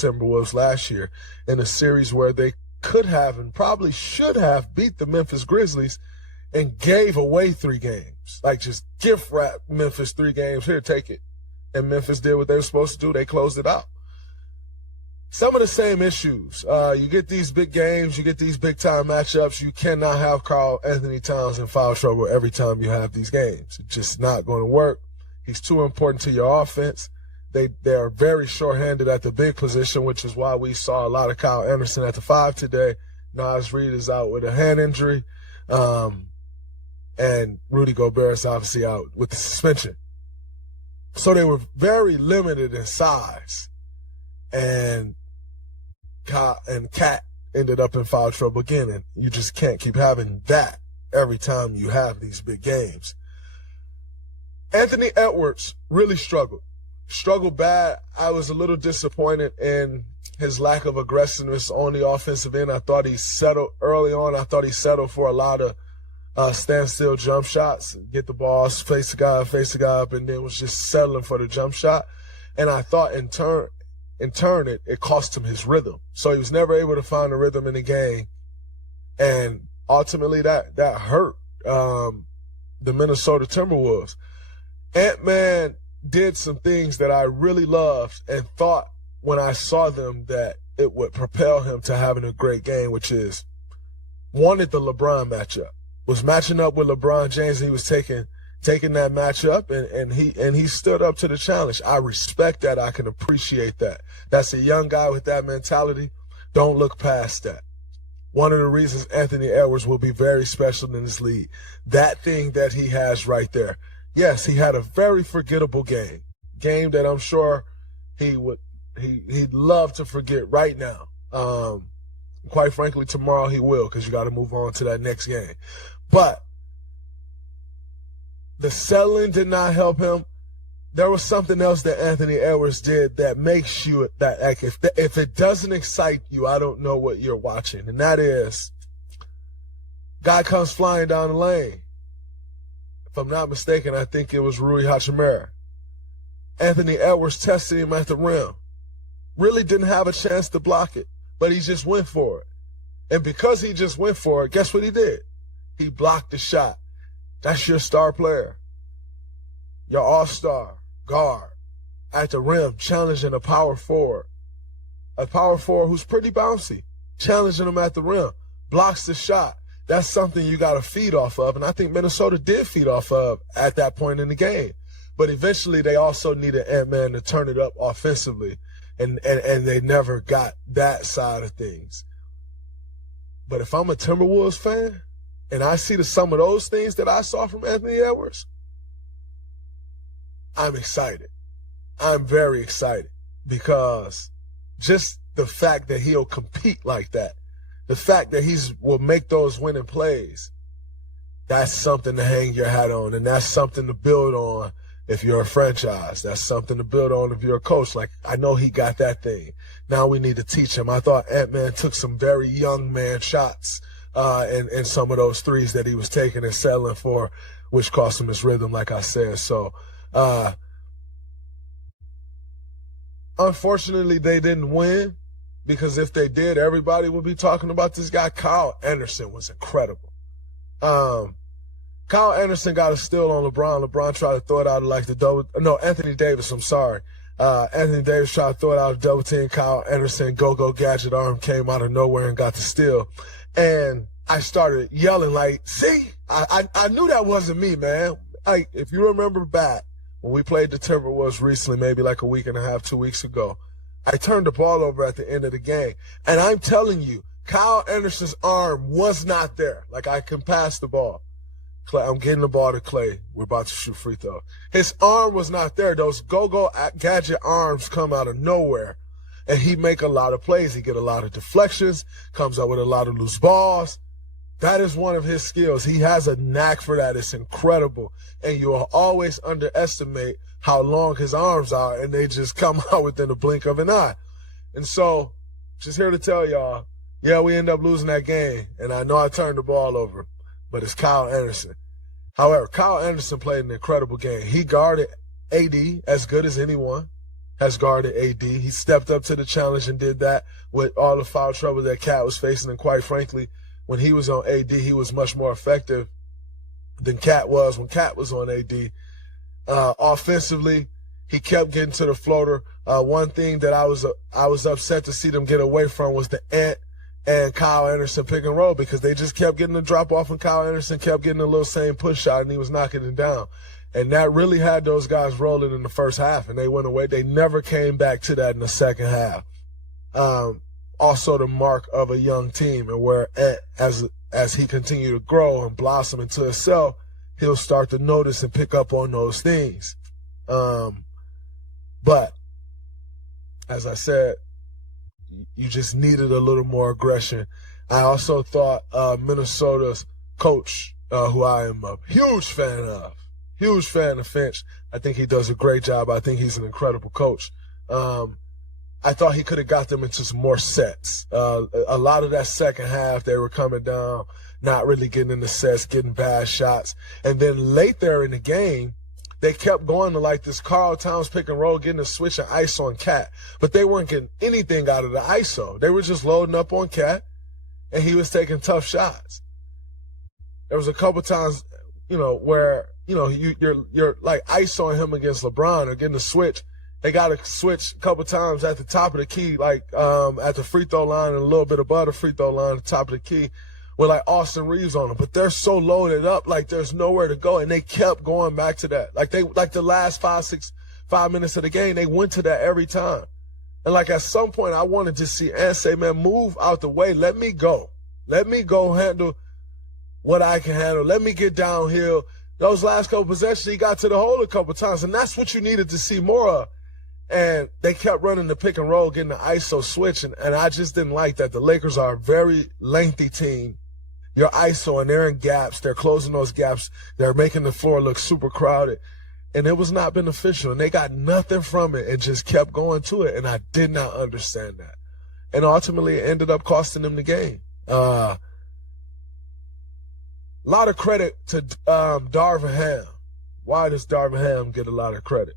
Timberwolves last year in a series where they could have and probably should have beat the Memphis Grizzlies and gave away 3 games. Like, just gift wrap Memphis 3 games. Here, take it. And Memphis did what they were supposed to do. They closed it out. Some of the same issues. You get these big games, you get these big-time matchups. You cannot have Karl Anthony Towns in foul trouble every time you have these games. It's just not going to work. He's too important to your offense. They are very short-handed at the big position, which is why we saw a lot of Kyle Anderson at the 5 today. Naz Reid is out with a hand injury. And Rudy Gobert is obviously out with the suspension. So they were very limited in size. And Cat ended up in foul trouble again. And you just can't keep having that every time you have these big games. Anthony Edwards really struggled bad. I was a little disappointed in his lack of aggressiveness on the offensive end. I thought he settled early on. I thought he settled for a lot of standstill jump shots, get the ball, face the guy up, and then was just settling for the jump shot. And I thought in turn it cost him his rhythm. So he was never able to find a rhythm in the game. And ultimately that hurt the Minnesota Timberwolves. Ant-Man did some things that I really loved and thought when I saw them that it would propel him to having a great game, which is wanted the LeBron matchup. Was matching up with LeBron James, and he was taking that matchup, and he stood up to the challenge. I respect that. I can appreciate that. That's a young guy with that mentality. Don't look past that. One of the reasons Anthony Edwards will be very special in this league, that thing that he has right there. Yes, he had a very forgettable game that I'm sure he'd love to forget right now. Quite frankly, tomorrow he will, because you got to move on to that next game. But the settling did not help him. There was something else that Anthony Edwards did that makes you that, like, if it doesn't excite you, I don't know what you're watching. And that is, guy comes flying down the lane. If I'm not mistaken, I think it was Rui Hachimura. Anthony Edwards tested him at the rim. Really didn't have a chance to block it, but he just went for it. And because he just went for it, guess what he did? He blocked the shot. That's your star player. Your all-star guard at the rim challenging a power forward. A power forward who's pretty bouncy, challenging him at the rim, blocks the shot. That's something you got to feed off of, and I think Minnesota did feed off of at that point in the game. But eventually they also needed Ant-Man to turn it up offensively, and they never got that side of things. But if I'm a Timberwolves fan, and I see some of those things that I saw from Anthony Edwards, I'm excited. I'm very excited, because just the fact that he'll compete like that, the fact that will make those winning plays, that's something to hang your hat on, and that's something to build on if you're a franchise. That's something to build on if you're a coach. Like, I know he got that thing. Now we need to teach him. I thought Ant-Man took some very young man shots in some of those threes that he was taking and settling for, which cost him his rhythm, like I said. So, unfortunately, they didn't win, because if they did, everybody would be talking about this guy. Kyle Anderson was incredible. Kyle Anderson got a steal on LeBron. LeBron tried to throw it out of like the double. No, Anthony Davis, I'm sorry. Anthony Davis tried to throw it out of double team. Kyle Anderson, go gadget arm, came out of nowhere and got the steal. And I started yelling like, see, I knew that wasn't me, man. Like, if you remember back when we played the Timberwolves recently, maybe like a week and a half, 2 weeks ago, I turned the ball over at the end of the game. And I'm telling you, Kyle Anderson's arm was not there. Like, I can pass the ball. Clay, I'm getting the ball to Clay. We're about to shoot free throw. His arm was not there. Those go gadget arms come out of nowhere. And he make a lot of plays. He get a lot of deflections, comes up with a lot of loose balls. That is one of his skills. He has a knack for that. It's incredible. And you'll always underestimate how long his arms are, and they just come out within the blink of an eye. And so, just here to tell y'all, yeah, we end up losing that game. And I know I turned the ball over, but it's Kyle Anderson. However, Kyle Anderson played an incredible game. He guarded AD as good as anyone. has guarded AD. He stepped up to the challenge and did that with all the foul trouble that Cat was facing. And quite frankly, when he was on AD, he was much more effective than Cat was when Cat was on AD. Offensively, he kept getting to the floater. One thing that I was upset to see them get away from was the Ant and Kyle Anderson pick and roll, because they just kept getting the drop off, and Kyle Anderson kept getting a little same push shot, and he was knocking it down. And that really had those guys rolling in the first half, and they went away. They never came back to that in the second half. Also the mark of a young team, and where as he continued to grow and blossom into himself, he'll start to notice and pick up on those things. But as I said, you just needed a little more aggression. I also thought Minnesota's coach, who I am a huge fan of Finch. I think he does a great job. I think he's an incredible coach. I thought he could have got them into some more sets. A lot of that second half, they were coming down, not really getting into sets, getting bad shots. And then late there in the game, they kept going to like this Karl Towns pick and roll, getting a switch and ISO on Cat. But they weren't getting anything out of the ISO. They were just loading up on Cat, and he was taking tough shots. There was a couple times, where, you're like ISOing him against LeBron or getting a switch. They got to switch a couple times at the top of the key, like at the free throw line and a little bit above the free throw line at the top of the key, with like Austin Reeves on them. But they're so loaded up, like there's nowhere to go. And they kept going back to that. Like the last 5 minutes of the game, they went to that every time. And like at some point, I wanted to see Ant say, man, move out the way. Let me go. Let me go handle what I can handle. Let me get downhill. Those last couple possessions, he got to the hole a couple times. And that's what you needed to see more of. And they kept running the pick and roll, getting the ISO switch. And I just didn't like that. The Lakers are a very lengthy team. You're ISO, and they're in gaps. They're closing those gaps. They're making the floor look super crowded. And it was not beneficial. And they got nothing from it and just kept going to it. And I did not understand that. And ultimately, it ended up costing them the game. A lot of credit to Darvin Ham. Why does Darvin Ham get a lot of credit?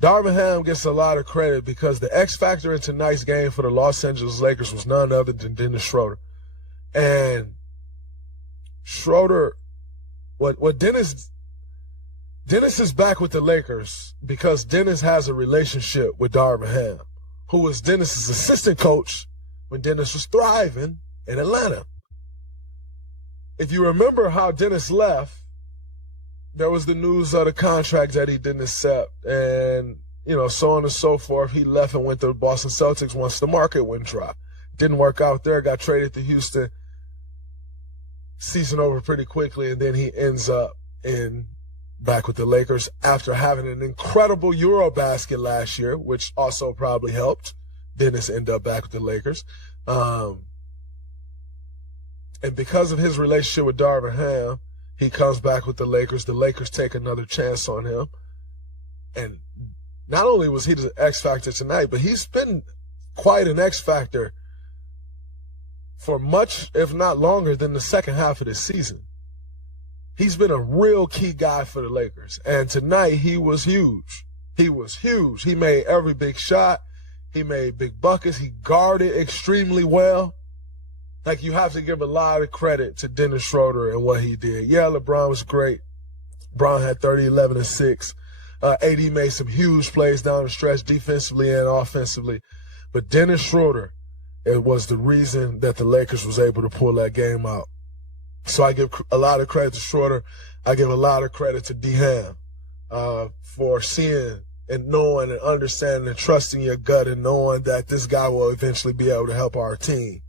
Darvin Ham gets a lot of credit because the X factor in tonight's game for the Los Angeles Lakers was none other than Dennis Schroeder. And Schroeder, what Dennis is back with the Lakers because Dennis has a relationship with Darvin Ham, who was Dennis's assistant coach when Dennis was thriving in Atlanta. If you remember how Dennis left, there was the news of the contract that he didn't accept, and, so on and so forth. He left and went to the Boston Celtics once the market went dry. Didn't work out there, got traded to Houston. Season over pretty quickly, and then he ends up back with the Lakers after having an incredible Eurobasket last year, which also probably helped Dennis end up back with the Lakers. And because of his relationship with Darvin Ham, he comes back with the Lakers. The Lakers take another chance on him. And not only was he the X factor tonight, but he's been quite an X factor for much, if not longer, than the second half of this season. He's been a real key guy for the Lakers. And tonight, he was huge. He was huge. He made every big shot. He made big buckets. He guarded extremely well. Like, you have to give a lot of credit to Dennis Schroeder and what he did. Yeah, LeBron was great. LeBron had 30, 11, and 6. AD made some huge plays down the stretch, defensively and offensively. But Dennis Schroeder, it was the reason that the Lakers was able to pull that game out. So I give a lot of credit to Schroeder. I give a lot of credit to D-Ham for seeing and knowing and understanding and trusting your gut and knowing that this guy will eventually be able to help our team.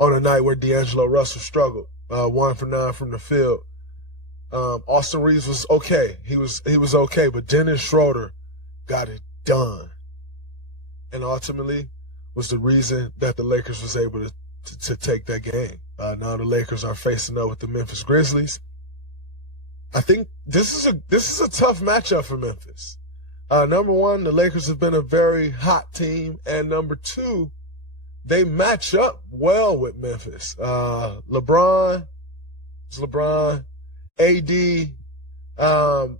On a night where D'Angelo Russell struggled, 1 for 9 from the field. Austin Reeves was okay. He was okay, but Dennis Schroeder got it done. And ultimately was the reason that the Lakers was able to take that game. Now the Lakers are facing up with the Memphis Grizzlies. I think this is a tough matchup for Memphis. Number one, the Lakers have been a very hot team, and number two, they match up well with Memphis. LeBron, AD and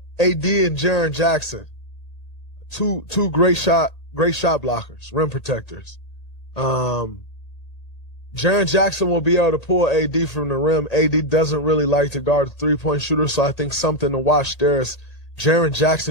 Jaren Jackson. two great shot blockers, rim protectors. Jaren Jackson will be able to pull AD from the rim. AD doesn't really like to guard a three-point shooter, so I think something to watch there is Jaren Jackson